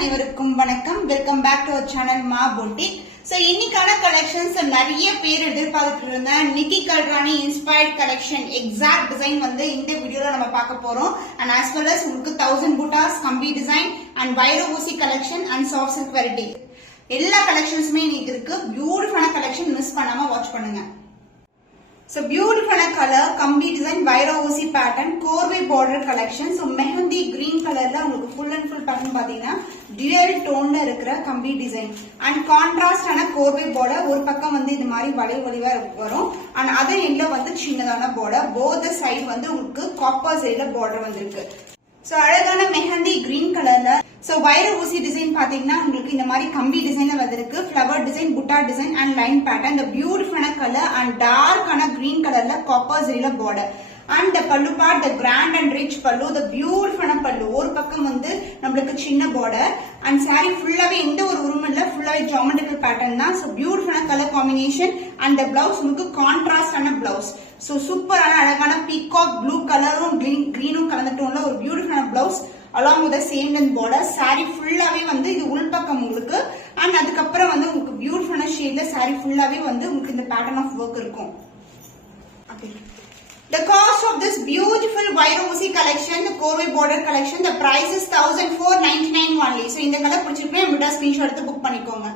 அனைவருக்கும் வணக்கம். Welcome back to our channel Maa boutique. So இன்னைக்கான கலெக்ஷன்ஸ் நிறைய பேர் எதிர்பார்த்துட்டு இருந்த Nikki Galrani inspired collection exact design வந்து இந்த வீடியோல நம்ம பார்க்க போறோம். அண்ட் as well as உங்களுக்கு 1000 புட்டாஸ் கம்பி டிசைன் அண்ட் வைர ஊசி collection and soft silk variety எல்லா கலெக்ஷன்ஸுமே இன்னைக்கு இருக்கு. பியூட்டிஃபுல்லான கலெக்ஷன் மிஸ் பண்ணாம வாட்ச் பண்ணுங்க. So beautiful color கம்பி டிசைன் வைர ஊசி பேட்டர்ன் கோர்வை border collection. So mehndi green கலர்ல உங்களுக்கு ஃபுல் அண்ட் ஃபுல் பேட்டர்ன் பாத்தீங்கன்னா டியூயல் டோன்ல இருக்கிற கம்பி டிசைன் அண்ட் கான்ட்ராஸ்டான கோர்வை பார்டர். ஒரு பக்கம் வந்து இது மாதிரி வளைவா வரும் அண்ட் அதர் எண்ட்ல வந்து சின்னதான பார்டர். போத் சைடு வந்து உங்களுக்கு காப்பர் சைடுல பார்டர் வந்திருக்கு. சோ அழகான மெஹந்தி கிரீன் கலர்ல சோ வைர ஊசி டிசைன் பாத்தீங்கன்னா உங்களுக்கு இந்த மாதிரி கம்பி டிசைன்ல வந்திருக்கு. ஃபிளவர் டிசைன், புட்டா டிசைன் அண்ட் லைன் பேட்டர்ன். இந்த பியூட்டிஃபுல்லான கலர் அண்ட் டார்க்கான கிரீன் கலர்ல காப்பர் ஜெரில பார்டர் அண்ட் பல்லு part the grand and rich பல்லு. த பியூட்டிஃபுல்லான பல்லு. ஒரு பக்கம் வந்து நம்மளுக்கு சின்ன பார்டர் அண்ட் சாரி ஃபுல்லாவே எந்த ஒரு உருவம் இல்ல, ஃபுல்லாவே ஜியோமெட்ரிக்கல் பேட்டர்ன் தான். சோ பியூட்டிஃபுல்லான colour combination and the blouse உங்களுக்கு கான்ட்ராஸ்டான பிளவுஸ். சோ சூப்பரான அழகான பீகாக் ப்ளூ கலரும் கிரீனும் கலந்துட்டோம்ல ஒரு பியூட்டிஃபுல்லான blouse along with the same length border. saree ஃபுல்லாவே வந்து இது உள்பக்கம் உங்களுக்கு அண்ட் அதுக்கப்புறம் வந்து உங்களுக்கு பியூட்டிஃபுல்லான ஷேட்ல saree ஃபுல்லாவே வந்து உங்களுக்கு இந்த பேட்டர்ன் ஆஃப் ஒர்க் இருக்கும். The cost of this beautiful வைர ஊசி collection, the கோர்வை border collection, the price is 1499 only. so இந்த கலர் பிடிச்சிருக்கே நம்மகிட்ட ஸ்கிரீன்ஷாட் எடுத்து புக் பண்ணிக்கோங்க.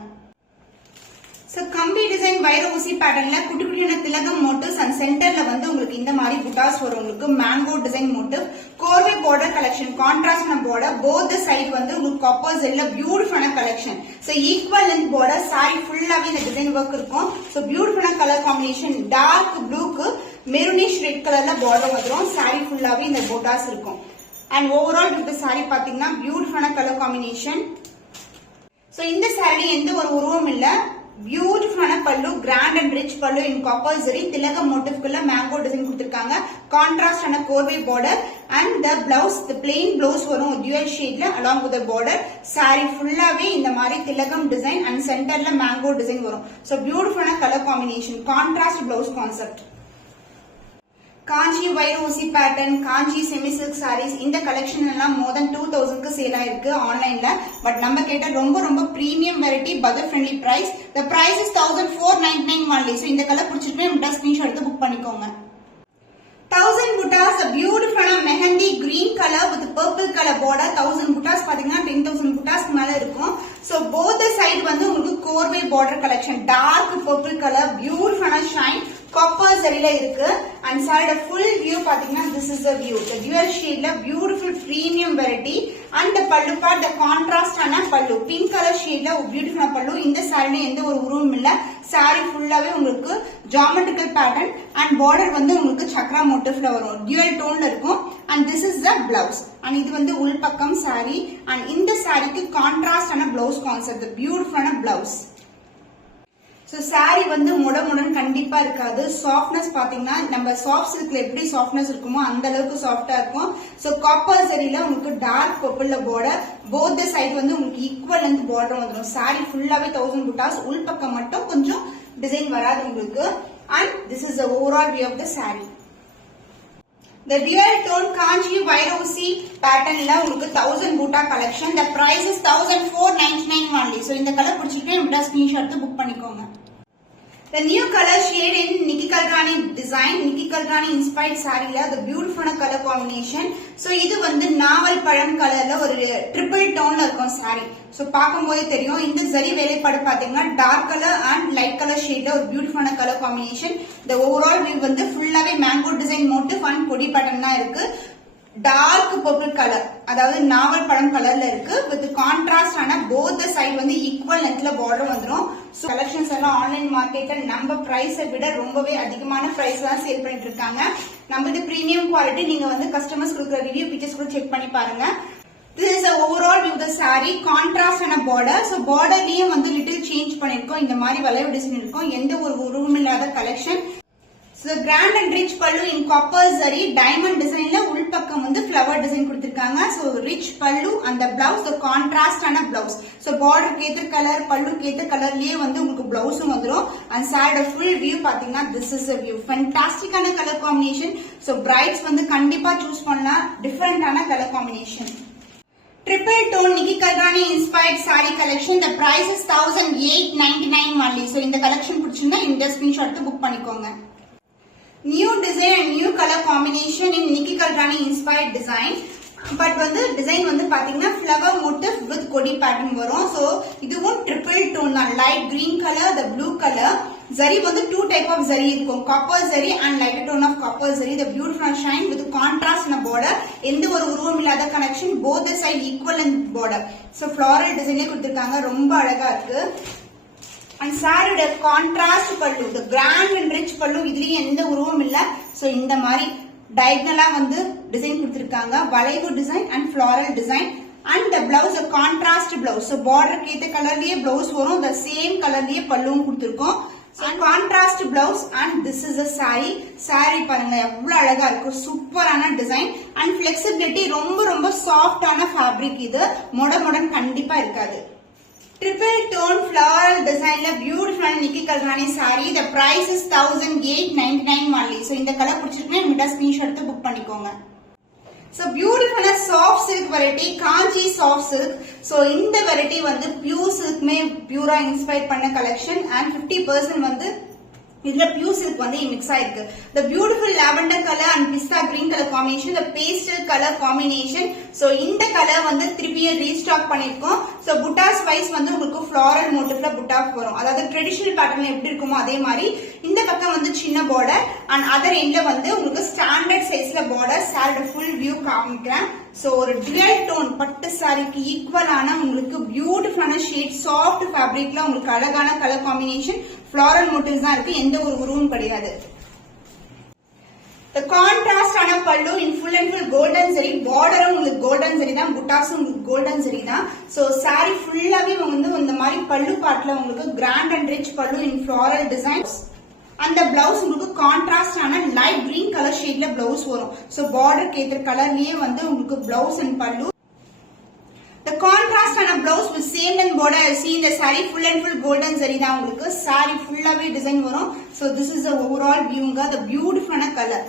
சோ கம்பி டிசைன் வைர ஊசி பேட்டர்ன்ல குட்டி குட்டியான திலகம் மோட்டிவ்ஸ் அண்ட் சென்டர்ல வந்து உங்களுக்கு இந்த மாதிரி புட்டாஸ் வரும். உங்களுக்கு மேங்கோ டிசைன் மோட்டிவ் கோர்வை பார்டர் கலெக்ஷன் கான்ட்ராஸ்டான பார்டர். போத் சைடு வந்து உங்களுக்கு காப்பர் ஜெல்ல பியூட்டிஃபுல்லான collection. So equal length border. Sari ஃபுல்லாவே இந்த டிசைன் ஒர்க் இருக்கும். சோ பியூட்டிஃபுல்லான கலர் காம்பினேஷன். டார்க் ப்ளூக்கு மெரூனிஷ் ரெட் கலர்ல பார்டர் வந்துரும். சாரி ஃபுல்லாவே இந்த புட்டாஸ் இருக்கும் அண்ட் ஓவரால் இந்த சாரி பாத்தீங்கன்னா பியூட்டிஃபுல்லான கலர் காம்பினேஷன். சோ இந்த சாரி எந்த ஒரு உருவம் இல்ல, பியூட்டிஃபுல்லான பல்லு, கிராண்ட் அண்ட் ரிச் பல்லு இன் காப்பர் ஜெரி திலகம் மோட்டிவ்க்குள்ள மேங்கோ டிசைன் கொடுத்திருக்காங்க. கான்ட்ராஸ்டான கோர்வை border and the blouse the plain blouse வரும் டியூயல் ஷேட்ல along with the border. saree ஃபுல்லாவே இந்த மாதிரி திலகம் டிசைன் அண்ட் சென்டர்ல மேங்கோ டிசைன் வரும். சோ பியூட்டிஃபுல்லான colour combination, contrast blouse concept. Kanchi வைர ஊசி pattern, Kanchi semi silk saris இந்த கலெக்ஷன் எல்லாம் மோர் தென் 2000க்கு சேல் ஆயிருக்கு ஆன்லைன்ல. பட் நம்ம கேட்ட ரொம்ப ரொம்ப premium variety, budget friendly price. the price is 1499 only. so இந்த கலர் பிடிச்சிட்டு நம்மகிட்ட ஸ்கிரீன்ஷாட் எடுத்து புக் பண்ணிக்கோங்க. 1000 புட்டாஸ் பியூட்டிஃபுல்லான மெஹந்தி green colour with purple colour border. 1000 புட்டாஸ் பாத்தீங்கன்னா 10,000 புட்டாஸ்க்கு மேல இருக்கும். சோ போத் சைடு வந்து உங்களுக்கு கோர்வை border collection. Dark purple colour பியூட்டிஃபுல்லான ஷைன் காப்பர் ஜெரில இருக்கு அண்ட் சாரியோட ஃபுல் வியூ பாத்தீங்கன்னா this is the view. the dual shade beautiful premium variety and பல்லு பார்ட் த கான்ட்ராஸ்டான பல்லு பிங்க் கலர் ஷேட்ல பியூட்டிஃபுல்லான பல்லு. இந்த சாரில எந்த ஒரு உருவம் இல்ல. சாரி ஃபுல்லாவே உங்களுக்கு ஜியோமெட்ரிக்கல் பேட்டர்ன் அண்ட் பார்டர் வந்து உங்களுக்கு சக்ரா மோட்டிவ்ல வரும். டியூயல் டோன்ல இருக்கும் and this is the blouse. And இது வந்து உள்பக்கம் சாரி அண்ட் இந்த சாரிக்கு கான்ட்ராஸ்டான பிளவுஸ் கான்செப்ட், பியூட்டிஃபுல்லான பிளவுஸ். சோ சாரி வந்து முடன் கண்டிப்பா இருக்காது. சாஃப்ட்னஸ் பாத்தீங்கன்னா நம்ம சாஃப்ட் சில்க்ல எப்படி சாஃப்ட்னஸ் இருக்குமோ அந்த அளவுக்கு சாஃப்டா இருக்கும். சோ காப்பர் ஜெரில உங்களுக்கு டார்க் பர்பிள்ல பார்டர். போத் சைடு வந்து உங்களுக்கு ஈக்குவல் லென்த் பார்டர் வந்துடும். சாரி ஃபுல்லாவே 1000 புட்டாஸ். உள்பக்கம் மட்டும் கொஞ்சம் டிசைன் வராது உங்களுக்கு. And this is the overall view of the sari. The dual tone காஞ்சி வைர ஊசி பேட்டர்ன்ல உங்களுக்கு 1000 butta collection. the price is 1499 only. so இந்த கலர் பிடிச்சிட்டு நம்மகிட்ட ஸ்கிரீன்ஷாட் எடுத்து புக் பண்ணிக்கோங்க. The new color shade in Nikki Galrani design, Nikki Galrani inspired சாரில the beautiful color combination. so இது வந்து நாவல் பழம் கலர்ல ஒரு ட்ரிபிள் டோன்ல இருக்கும் சாரி. சோ பாக்கும்போதே தெரியும். இந்த ஜரி வேலைப்பாடு பாத்தீங்கன்னா dark colour and light colour ஷேட்ல ஒரு பியூட்டிஃபுல்லான colour combination. the overall view வந்து ஃபுல்லாவே மேங்கோ டிசைன் மோட்டிவ் அண்ட் பொடி பேட்டர்ன் தான் இருக்கு. டார்க் பர்பிள் கலர் அதாவது நாவல் பழம் கலர்ல இருக்கு வித் கான்ட்ராஸ்ட் ஆன போத் சைடு வந்து ஈக்குவல் லென்த்ல பார்டர் வந்துரும். சோ கலெக்ஷன்ஸ் எல்லாம் ஆன்லைன் மார்க்கெட்ல நம்ம பிரைஸை விட ரொம்பவே அதிகமான பிரைஸ் தான் சேல் பண்ணிட்டு இருக்காங்க. நம்ம இது பிரீமியம் குவாலிட்டி. நீங்க வந்து கஸ்டமர்ஸ் கொடுக்குற ரிவ்யூ பிக்சர்ஸ் கூட செக் பண்ணி பாருங்க. This is the overall view of the saree. contrast and a border. so borderலயே வந்து little change பண்ணிருக்கோம். இந்த மாதிரி வளைவு டிசைன் இருக்கும். எந்த ஒரு உருவம் இல்லாத collection. so the grand and rich pallu in copper zari diamond design la ulpakkam வந்து flower design கொடுத்திருக்காங்க. so rich pallu and the blouse the contrast and a blouse. so border கேத்த கலர் pallu கேத்த கலர்லயே வந்து உங்களுக்கு பிளவுஸும் வந்துரும். and side full view பாத்தீங்கன்னா this is a view. fantastic ஆன color combination. so brides வந்து கண்டிப்பா சூஸ் பண்ணலாம். டிஃபரண்ட் ஆன color combination. Triple tone Nikki Kalrani inspired saree collection. The price is 1899 only. So இந்த collection பிடிச்சிருந்தா இந்த screenshot book பண்ணிக்கோங்க. New design and new color combination in Nikki Kalrani inspired design. But வந்து design வந்து பாத்தீங்கன்னா flower motif with கொடி pattern வரும். So இதுவும் ட்ரிபிள் டோன் தான். Light green colour, the blue colour. Zari வந்து 2 டைப் ஆஃப் ஜரி இருக்கும். Copper zari and light tone of copper zari. The beautiful shine with contrast in border. எந்த ஒரு உருவம் இல்லாத connection. both the side equal in border. So floral டிசைனே கொடுத்திருக்காங்க. ரொம்ப அழகா இருக்கு. அண்ட் சாரியோட கான்ட்ராஸ்ட் பல்லு, த கிராண்ட் அண்ட் ரிச் பல்லு. இதுலயும் எந்த உருவம் இல்ல. சோ இந்த மாதிரி டயகனலா வந்து டிசைன் கொடுத்திருக்காங்க. வளைவு design and floral design. And the blouse contrast blouse. So பார்டருக்கு ஏத்த கலர்லயே பிளவுஸ் வரும். த சேம் கலர்லயே பல்லுவும் கொடுத்திருக்கோம். Contrast blouse and this is a saree. saree பாருங்க எவ்வளவு அழகா இருக்கு. சூப்பரான டிசைன் அண்ட் பிளெக்சிபிலிட்டி. ரொம்ப ரொம்ப சாஃப்டான ஃபேப்ரிக். இது மொடமொடன் கண்டிப்பா இருக்காது. Triple tone floral design la beautiful Nikki Kalrani saree. The price is 1899 only. So இந்த கலர் பிடிச்சிருக்குன்னா இந்த ஸ்கிரீன்ஷாட் எடுத்து புக் பண்ணிக்கோங்க. So beautiful soft silk variety, Kanchi soft silk. So இந்த variety வந்து pure silk மே பியூரா இன்ஸ்பயர் பண்ண கலெக்ஷன் and 50% வந்து இதுல பியூர் சில்க் வந்து மிக்ஸ் ஆயிருக்கு. the beautiful lavender color and pista green color combination, the pastel color combination. so இந்த colour வந்து திருப்பியே restock பண்ணிருக்கோம். so புட்டாஸ் வைஸ் வந்து உங்களுக்கு floral motifல புட்டா வரும். அதாவது ட்ரெடிஷனல் பேட்டர்ன்ல எப்படி இருக்குமோ அதே மாதிரி இந்த பக்கம் வந்து சின்ன border and அதர் எண்ட்ல வந்து உங்களுக்கு ஸ்டாண்டர்ட் சைஸ்ல border. சாரியோட ஃபுல் வியூ காமிக்கிறேன். சோ ஒரு டுவல் டோன் பட்டு சாரிக்கு ஈக்குவலான உங்களுக்கு பியூட்டிஃபுல்லான ஷேட் சாஃப்ட் ஃபேப்ரிக்ல உங்களுக்கு அழகான கலர் காம்பினேஷன். ஃப்ளாரல் மோட்டிவ்ஸ் தான் இருக்கு. எந்த ஒரு உருவம் கிடையாது. The contrast ஆன பல்லு in full and full golden zari. பார்டரும் உங்களுக்கு கோல்டன் zari தான். புட்டாஸும் உங்களுக்கு கோல்டன் zari தான். சோ saree ஃபுல்லாவே வந்து இந்த மாதிரி பல்லு பார்ட்ல உங்களுக்கு கிராண்ட் அண்ட் ரிச் பல்லு in floral design. அந்த பிளவுஸ் உங்களுக்கு கான்ட்ராஸ்ட் ஆன லைட் கிரீன் கலர் ஷேட்ல பிளவுஸ் வரும். சோ பார்டருக்கு ஏத்த கலர்லயே வந்து உங்களுக்கு பிளவுஸ் அண்ட் பல்லு. The contrast ஆன blouse with same and border. see இந்த saree full and full golden zari தான் உங்களுக்கு. saree ஃபுல்லாவே டிசைன் வரும். so this is the overall viewங்க. the beautiful ஆன colour.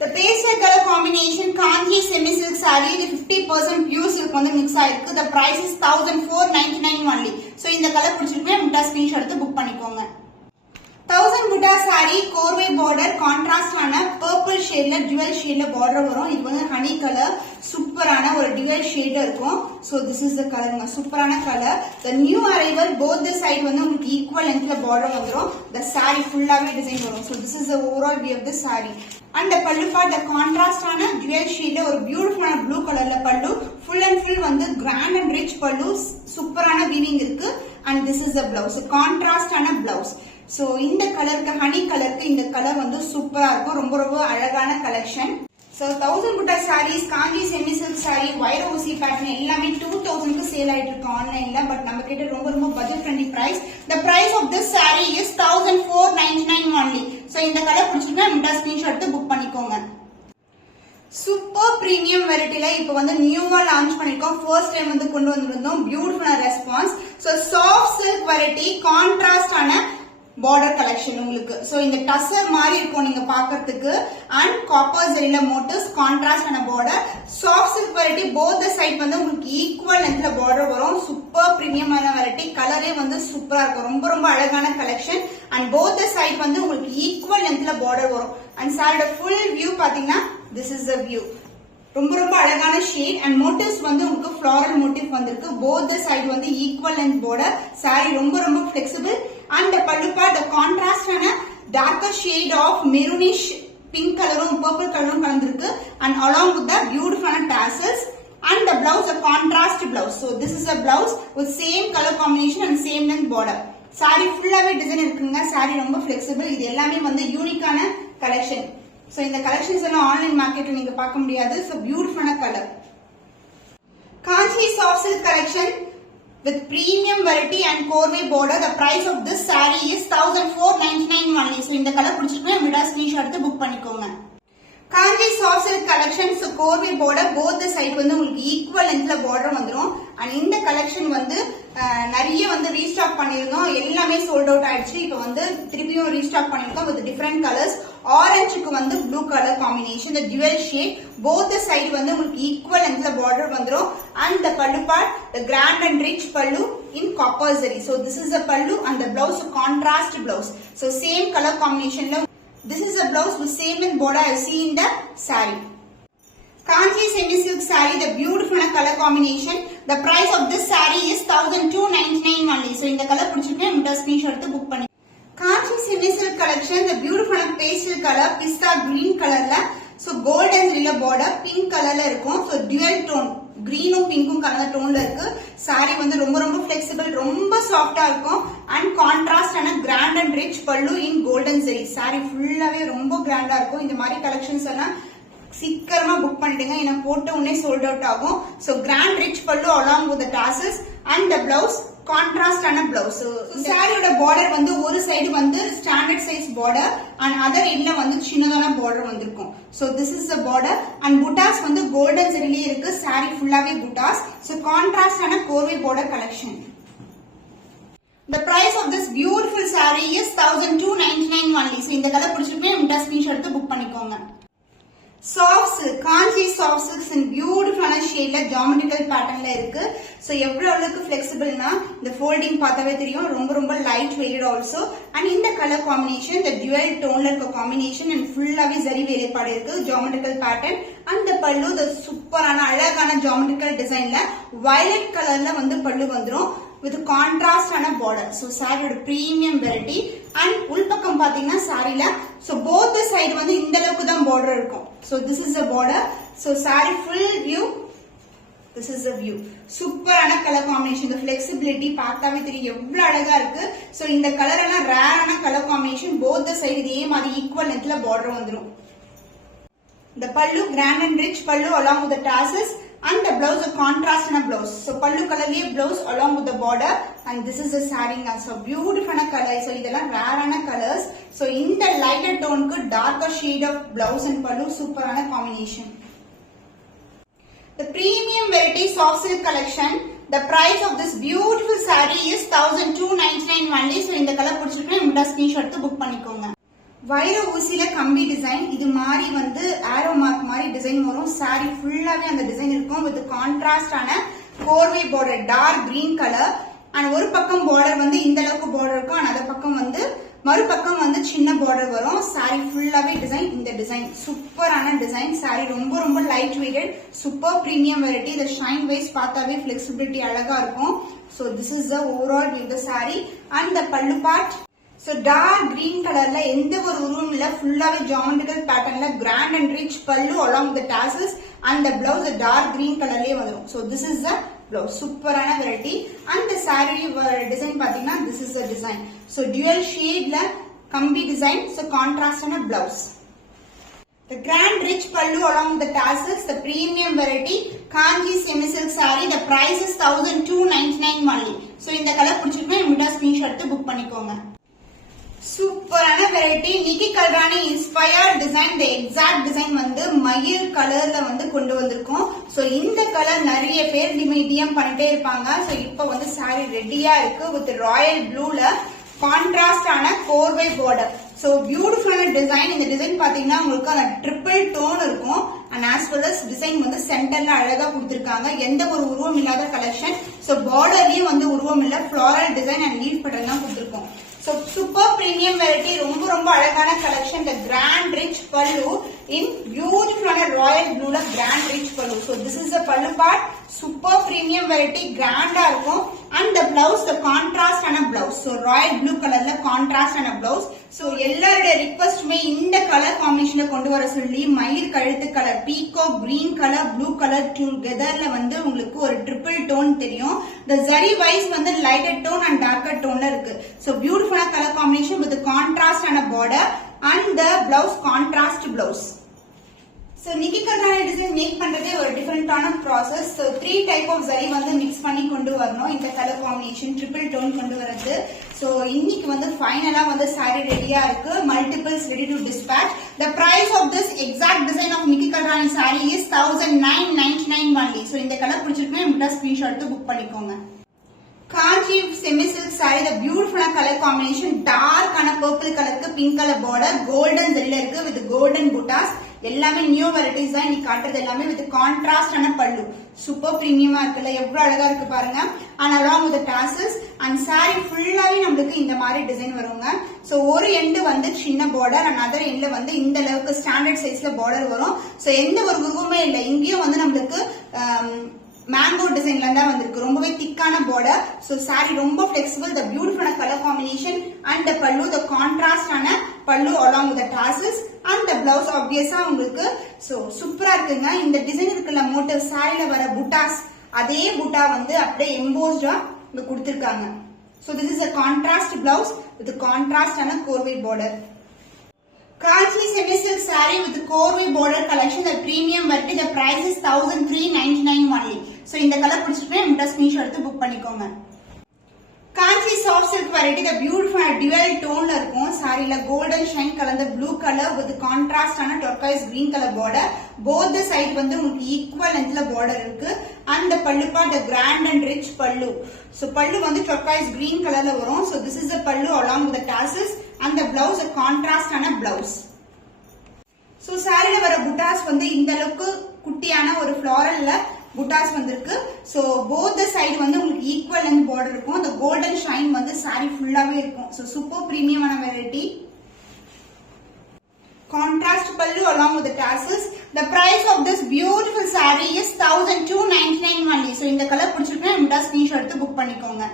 The pastel color combination Kanchi semi silk saree. இது 50% pure silk வந்து mix ஆயிருக்கு. the price is 1499 only. so இந்த colour பிடிச்சிருக்கா இந்த ஸ்கிரீன்ஷாட் எடுத்து புக் பண்ணிக்கோங்க. 1000 புட்டா saree கோர்வை border கான்ட்ராஸ்ட் ஆன பர்பிள் ஷேட்ல டுவல் ஷேட்ல border வரும். இது வந்து ஹனி கலர் சூப்பரான ஒரு டுவல் ஷேட்ல இருக்கும். சோ திஸ் இஸ் தி கலர்ங்க. சூப்பரான colour. the new arrival both the side வந்து உங்களுக்கு ஈக்குவல் லென்த்ல border வந்துரும். the saree ஃபுல்லாவே டிசைன் வரும். so this is the overall view of the saree. and the pallu part the contrast ஆன twelve ஷேட்ல ஒரு பியூட்டிஃபுல்லான ப்ளூ கலர்ல பல்லு. full and full வந்து grand and rich பல்லு. சூப்பரான வீவிங் இருக்கு. and this is the blouse. so contrast ஆன blouse. சோ இந்த கலருக்கு ஹனி கலருக்கு இந்த கலர் வந்து சூப்பரா இருக்கும். ரொம்ப ரொம்ப அழகான கலெக்ஷன். சோ 1000 புட்டா sarees காஞ்சி செமி சில்க் saree வைர ஊசி பேட்டர்ன் எல்லாமே 2000 க்கு சேல் ஆயிட்டு இருக்கு ஆன்லைன்ல. பட் நம்ம கிட்ட ரொம்ப ரொம்ப budget friendly price. the price of this saree is 1499 only. So இந்த கலர் பிடிச்சிருந்தா இந்த ஸ்கிரீன்ஷாட் எடுத்து புக் பண்ணிக்கோங்க. சூப்பர் பிரீமியம் வெரைட்டில இப்போ வந்து நியூவா லான்ச் பண்ணிருக்கோம். ஃபர்ஸ்ட் டைம் வந்து கொண்டு வந்திருந்தோம். பியூட்டிஃபுல்லான response. So soft silk variety contrast ஆன பார்டர் கலெக்ஷன் உங்களுக்கு. சோ இந்த டசர் மாதிரி இருக்கும் நீங்க பாக்கிறதுக்கு. அண்ட் காப்பர் ஜரில மோட்டிவ்ஸ் கான்ட்ராஸ்ட் ஆன border. Soft silk variety both the side வந்து உங்களுக்கு ஈக்குவல் லென்த்ல பார்டர் வரும். சூப்பர் பிரீமியமான வெரைட்டி. கலரே வந்து சூப்பரா இருக்கும். ரொம்ப ரொம்ப அழகான collection. And both the side வந்து உங்களுக்கு ஈக்குவல் லென்த்ல பார்டர் வரும். அண்ட் சாரியோட ஃபுல் வியூ பாத்தீங்கன்னா this is the view. ரொம்ப ரொம்ப அழகான ஷேட் அண்ட் மோட்டிவ்ஸ் வந்து உங்களுக்கு ஃப்ளாரல் மோட்டிவ் வந்திருக்கு. both the side வந்து ஈக்குவல் லென்த் பார்டர். saree ரொம்ப ரொம்ப flexible. and the pallu part the contrast ஆன darker shade of maroonish pink கலரும் purple கலரும் கலந்திருக்கு. and along with the beautiful tassels and the blouse a contrast blouse. so this is a blouse with same color combination and same length border. saree ஃபுல்லாவே design இருக்குங்க. saree ரொம்ப flexible. இது எல்லாமே வந்து யூனிக்கான collection. So இந்த collections எல்லாம் online மார்க்கெட்ல நீங்க பார்க்க முடியாது. சோ பியூட்டிஃபுல்லான colour. Kanchi soft silk collection with premium variety and corway border. the price of this saree is 1499 only. so இந்த கலர் பிடிச்சிருக்கா இந்த ஸ்கிரீன்ஷாட் எடுத்து புக் பண்ணிக்கோங்க. Kanchi soft silk collection. so corway border both the side வந்து உங்களுக்கு equal லென்த்ல border வந்துரும். And இந்த கலெக்ஷன் வந்து நிறைய வந்து ரீஸ்டாக் பண்ணிருந்தோம், எல்லாமே சோல்ட் அவுட் ஆயிடுச்சு. இப்போ வந்து திருப்பியும் ரீஸ்டாக் பண்ணிருக்கோம் வித் டிஃபரெண்ட் கலர்ஸ். ஆரஞ்சுக்கு வந்து blue colour combination, the dual shade, both the side வந்து உங்களுக்கு ஈக்குவல் லென்த்ல border வந்துரும். and the pallu part, the grand and rich pallu in copper zari. so this is the pallu and the blouse contrast blouse. so same color combination la this is the blouse with same in border I see in the saree. Kanchi semi silk saree, the beautiful color combination. The price of this saree is 1299 only. so இந்த colour பிடிச்சிருக்கேன், உங்க screenshot எடுத்து book பண்ணி. Kanchi semi silk collection, the beautiful pastel color, pista green colorல, so gold and silver border, pink colorல இருக்கும். so dual tone, greenum pinkum colour டோன்ல இருக்கு. saree வந்து ரொம்ப ரொம்ப flexible, ரொம்ப சாஃப்ட்டா இருக்கும். and contrast and grand and rich pallu in golden zari. saree ஃபுல்லாவே ரொம்ப கிராண்டா இருக்கும். இந்த மாதிரி கலெக்ஷன்ஸ் எல்லாம் சீக்கிரமா புக் பண்ணிடுங்க, ஏன்னா போட்ட உடனே சோல்ட் அவுட் ஆகும். so grand rich pallu along with the tassels and the blouse contrast ஆன blouse. சாரியோட border வந்து ஒரு சைடு வந்து standard size border and other endல வந்து சின்னதான border வந்திருக்கும். so this is the border and buttas வந்து golden zariலயே இருக்கு. saree ஃபுல்லாவே buttas. so contrast ஆன கோர்வை border collection. The price of this beautiful saree is 1299 only. so இந்த கலர் பிடிச்சிருக்கேன், உங்க ஸ்கிரீன்ஷாட் எடுத்து புக் பண்ணிக்கோங்க. soft silk, Kanchi soft silks in beautiful shade geometrical pattern இருக்கு. so எவ்வளவுக்கு flexible னா இந்த folding பார்த்தாவே தெரியும், ரொம்ப ரொம்ப light weighted also. and இந்த color combination, the dual tone இருக்க combination and ஃபுல்லாவே zari வேலைப்பாடு இருக்கு, geometrical pattern. and the pallu, the சூப்பரான அழகான geometrical designல violet கலர்ல வந்து பல்லு வந்துரும் with contrast ஆன border. so saree ஓட premium variety. and உள்பக்கம் பாத்தீங்கன்னா சாரில so both the side வந்து இந்த அளவுக்கு தான் border இருக்கும். so this is the border. so saree full view, this is the view. சூப்பரான கலர் காம்பினேஷன், the flexibility பார்த்தாவே தெரியும் எவ்வளவு அழகா இருக்கு. so இந்த கலர் எல்லாம் ரேரான colour combination, both the side இதே மாதிரி ஈக்குவல் லென்த்ல border வந்துரும். the pallu grand and rich pallu along with the tassels and the blouse a contrast in a blouse. so pallu colorliye blouse along with the border and this is the saree. so beautiful color. so இதெல்லாம் ரேரான colours. so இந்த lighter tone க்கு darker shade of blouse and pallu சூப்பரான combination. the premium variety soft silk collection, the price of this beautiful saree is 1299 only. so இந்த colour பிடிச்சிருக்கேன், உங்க screenshot எடுத்து book பண்ணிக்கோங்க. வைர ஊசில கம்பி டிசைன், இது மாதிரி வந்து ஆரோ மார்க் மாதிரி டிசைன் வரும். saree ஃபுல்லாவே அந்த டிசைன் இருக்கும் with கான்ட்ராஸ்ட் ஆன கோர்வை border, dark green colour. and ஒரு பக்கம் border வந்து இந்த அளவுக்கு border இருக்கும், and அந்த பக்கம் வந்து மறுபக்கம் வந்து சின்ன border வரும். saree ஃபுல்லாவே டிசைன், இந்த டிசைன் சூப்பரான டிசைன். saree ரொம்ப ரொம்ப light weighted, super premium variety. இந்த ஷைன் வைஸ் பார்த்தாவே flexibility அழகா இருக்கும். so this is the overall view of the saree. and the pallu part, so dark green colorல எந்த ஒரு உருவம் இல்ல, ஃபுல்லாவே geometrical patternல grand and rich pallu along with the tassels and the blouse the dark green colorலயே வந்துரும். so this is the blouse, சூப்பரான variety. and the saree design பாத்தீங்கன்னா this is the design. so dual shadeல கம்பி design, so contrast ஆன blouse. the grand rich pallu along with the tassels, the premium variety Kanchi semi silk saree. the price is 1299 only. so இந்த colour பிடிச்சிருக்கேன், உங்க screenshot எடுத்து book பண்ணிக்கோங்க. சூப்பரான variety, Nikki Galrani inspired design. the exact design வந்து மயில் கலர்ல வந்து கொண்டு வந்திருக்கோம். சோ இந்த கலர் நிறைய பேர் டிமிடியம் பண்ணிட்டே இருப்பாங்க. சோ இப்போ வந்து saree ரெடியா இருக்கு வித் ராயல் ப்ளூல கான்ட்ராஸ்ட் ஆன கோர்வை border. சோ பியூட்டிஃபுல்லான டிசைன். இந்த டிசைன் பாத்தீங்கன்னா உங்களுக்கு அந்த ட்ரிபிள் டோன் இருக்கும் and as well as design வந்து சென்டர்ல அழகா கொடுத்திருக்காங்க. எந்த ஒரு உருவம் இல்லாத கலெக்ஷன். சோ பார்டர்லயும் வந்து உருவம் இல்ல, floral design and leaf pattern தான் கொடுத்திருக்கோம். so super premium variety, ரொம்ப ரொம்ப அழகான collection. the grand rich pallu in beautiful and royal blue la grand rich pallu. so this is the pallu part, super premium variety, grand ஆ இருக்கும். and the blouse, the contrast ஆன blouse, so royal blue colorல contrast ஆன blouse. so எல்லாரோட ரிக்வெஸ்ட்மே இந்த colour காம்பினேஷன்ல கொண்டு வர சொல்லி மயில் கழுத்து colour, peacock green colour, blue colour டுகெதர்ல வந்து உங்களுக்கு ஒரு ட்ரிபிள் டோன் தெரியும். the zari wise வந்து lighter tone and darker toneல இருக்கு. so beautiful color combination with the contrast and a border and the blouse contrast blouse. so Nikki Galrani design make பண்றதே ஒரு டிஃபரெண்டான process. so 3 type of zari வந்து mix பண்ணி கொண்டு வரணும். இந்த கலர் காம்பினேஷன் ட்ரிபிள் டோன் கொண்டு வரது. so So இன்னைக்கு வந்து ஃபைனலா வந்து saree ரெடியா இருக்கு. Multiples ready to dispatch. The price of this exact design of Nikki Kalrani saree is 1999 only. So இந்த கலர் பிடிச்சிருக்குன்னா இந்த ஸ்கிரீன்ஷாட் எடுத்து புக் பண்ணிக்கோங்க. Kanchi semi silk saree, the beautiful color combination, dark and purple color ku pink color border, golden zella irukku with golden buttas. எல்லாமே new varieties தான் இன்னைக்கு காட்டுறது. எல்லாமே வித் கான்ட்ராஸ்டான பல்லு, சூப்பர் பிரீமியமா இருக்குல்ல, எவ்வளவு அழகா இருக்கு பாருங்க. And along with tassels and sorry ஃபுல்லாவே நம்மளுக்கு இந்த மாதிரி டிசைன் வருங்க. சோ ஒரு எண்டு வந்து சின்ன பார்டர் அண்ட் அதர் எண்ட்ல வந்து இந்த அளவுக்கு ஸ்டாண்டர்ட் சைஸ்ல பார்டர் வரும். சோ எந்த ஒரு உருவமே இல்லை. இங்கேயும் வந்து நம்மளுக்கு மேங்கோ டிசைன்ல தான் வந்திருக்கு. ரொம்பவே திக்கான பார்டர். சோ சாரி ரொம்ப பிளெக்சிபிள். த பியூட்டிஃபுல்லான colour combination and the pallu, the கான்ட்ராஸ்டான pallu along with tassels and the blouse ஆப்வியஸா உங்களுக்கு சோ சூப்பரா இருக்குங்க. இந்த டிசைன் இருக்குல்ல மோட்டிவ் சாரில வர புட்டாஸ், அதே புட்டா வந்து அப்படியே எம்போஸ்டா இங்க கொடுத்திருக்காங்க. So this is a contrast blouse with contrast-ஆன கோர்வை border. Kanchi semi silk saree with Korvi border collection, the premium variety, the price is 1399 only. So இந்த கலர் பிடிச்சிருக்கேன் இந்த ஸ்கிரீன்ஷாட் எடுத்து புக் பண்ணிக்கோங்க. Kanchi soft silk variety, the beautiful dual tone ல இருக்கும். சாரில golden shine கலந்த blue color with contrast ஆன turquoise green color border. Both the side வந்து உங்களுக்கு equal lengthல border இருக்கு. And the pallu part, the grand and rich pallu. So pallu வந்து turquoise green colorல வரும். So this is the pallu along with the tassels and the blouse, a contrast ஆன blouse. So சாரில வர புட்டாஸ் வந்து இந்த அளவுக்கு குட்டியான ஒரு ஃப்ளாரல்ல புட்டாஸ் வந்திருக்கு. சோ போத் தி சைடு வந்து உங்களுக்கு ஈக்குவல் லென்த் border இருக்கும். அந்த கோல்டன் ஷைன் வந்து சாரி ஃபுல்லாவே இருக்கும். சோ சூப்பர் பிரீமியமான variety. Contrast pallu along with the tassels. The price of this beautiful saree is 1299 only. So இந்த கலர் பிடிச்சிருக்குன்னா இந்த ஸ்கிரீன்ஷாட் எடுத்து புக் பண்ணிக்கோங்க.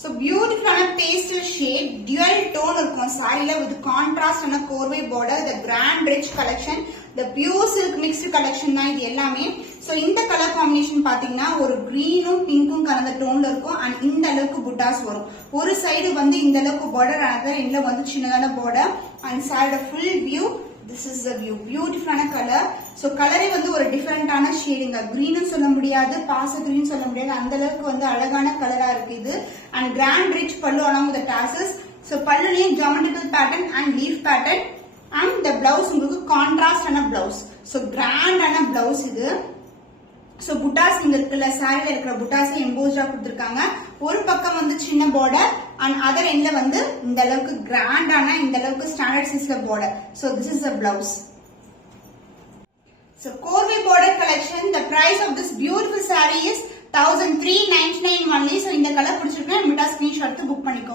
So beautiful ஆன pastel shade, dual tone இருக்கும் சாரில with contrast ஆன கோர்வை border, the grand rich collection, the pure silk mixed collection தான் இது எல்லாமே. So இந்த கலர் காம்பினேஷன் பாத்தீங்கன்னா ஒரு கிரீனும் பிங்க்கும் கலந்த டோன்ல இருக்கும். அண்ட் இந்த அளவுக்கு புட்டாஸ் வரும். ஒரு சைடு வந்து இந்த அளவுக்கு border, another endல வந்து சின்னதான border. And சாரியோட full view, this is the view. பியூட்டிஃபுல்லான கலர். சோ கலரே வந்து ஒரு டிஃபரெண்டான ஷேடிங்க. கிரீனும் சொல்ல முடியாது, பாச கிரீன் சொல்ல முடியாது, அந்த அளவுக்கு வந்து அழகான கலரா இருக்கு இது. And grand rich pallu along with the tassels. So பல்லுலயும் geometrical pattern and leaf pattern. And the blouse உங்களுக்கு கான்ட்ராஸ்ட் ஆன blouse. சோ கிராண்ட் ஆன blouse இது. சோ புட்டாஸ் இங்க இருக்குல்ல, சாரில இருக்கிற புட்டாஸ் எம்போஸ்டா கொடுத்திருக்காங்க. ஒரு பக்கம் வந்து சின்ன பார்டர் அண்ட் அதர் எண்ட்ல வந்து இந்த அளவுக்கு கிராண்டான இந்த அளவுக்கு ஸ்டாண்டர்ட் சைஸ்ல border. So this is a blouse. So Korvi border collection, the price of this beautiful saree is 1399 only. So இந்த கலர் பிடிச்சிருக்குன்னா இந்த ஸ்கிரீன்ஷாட் எடுத்து புக் பண்ணிக்கோங்க.